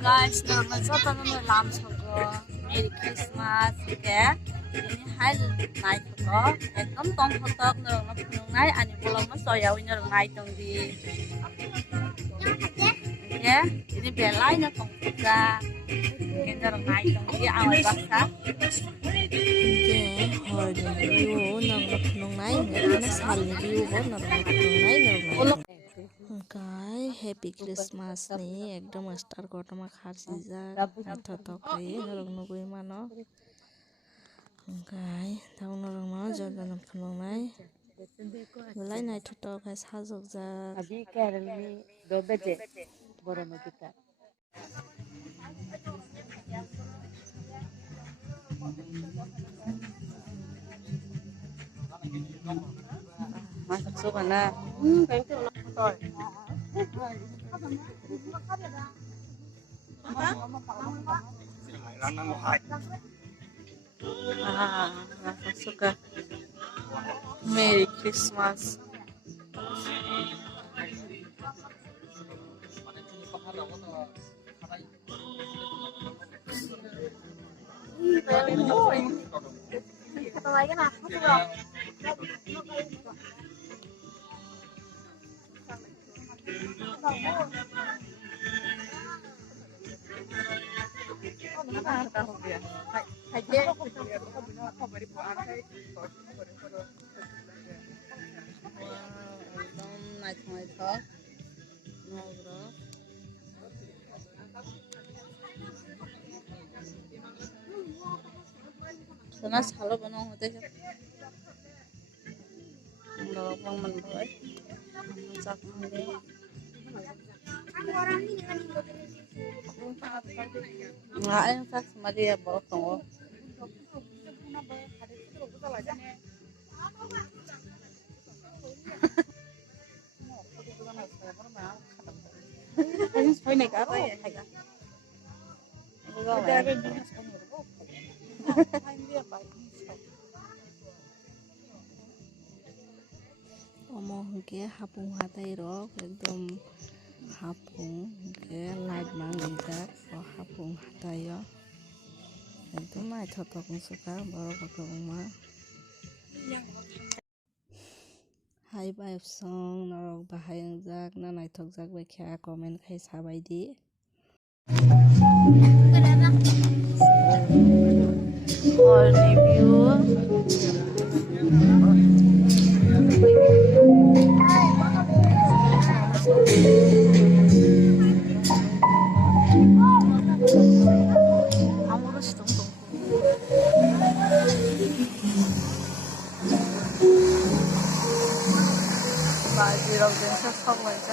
guys, nagmazatan na lang ko. Merry Christmas, okay? Ini hai night ko. Ekdom tong hotok nang nungai ani bolong mo soya winner night tong di. Okay? Ini belai na tong puja. Kinder night tong di awal baksa. Okay, hard review nang nungai ngana sal review bo nang nungai nang Kai happy Christmas ni ekdom star gotoma kharsi ja thotok ri norong nugui mano Kai tang norong no jordan phunongnai belai nai thotok hai sajok ja अभी केरल में 2 बजे बड़ों में कितना masuk suka na kayak itu lah kotor Masuk suka. Merry Christmas. Sana salo banong hote siya. Ang lawak pang manboy. Sak mandi. Nga ayong sak madi ya bawa tungo. Ayun sa pinay ka Ay, ay. omo hingke hapung hatai rok ekdom hapung hingke light mang rijak o hapung hatai o ekdom nai thotok suka borok botongma hai vibe song norok bahai ongjak na naithokjak bai kha comment khai sabai di Horny view. 아무렇지도 않고. 바지락 된사 사과자.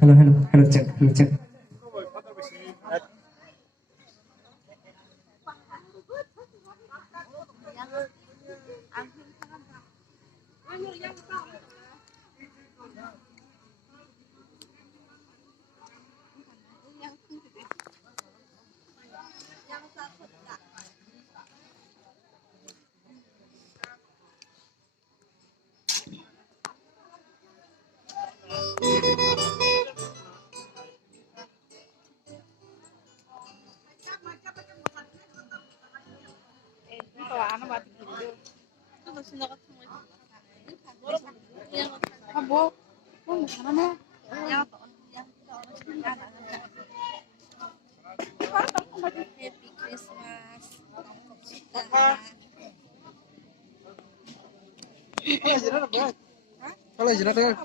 hello check kalau anak batik gitu 또 무슨 너 같은 거 있어? 뭐 mana Happy Christmas. kalau jenak ya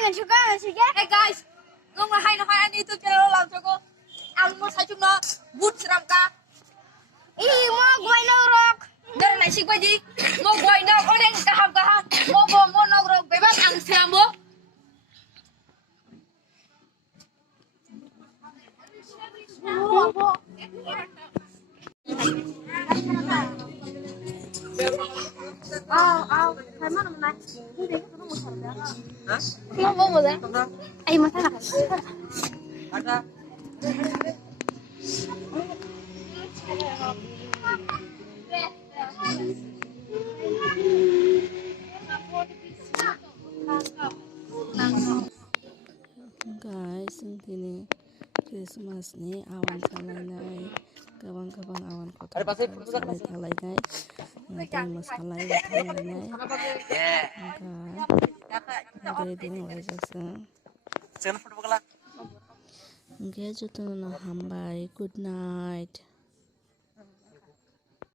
Hey guys, ngông là hay nó hay anh đi tôi chơi làm cho cô. Ăn một sai chúng nó bút làm ca. Dari này xí quay gì? Mau quay nó có đen cả ham. Mau bom mau nó rồi bé bắt ăn xem bố. Phải mất hôm nay. Không thấy nó một thằng đó. Hả? Nó vô một đấy. Ai mà thay là. Ada. Guys, ini Christmas ni awan salai gabang awan kota salai thalai nai masalai thalai nai dari dini wajasa Jangan foto bakal. Oke, jotono hambai, good night.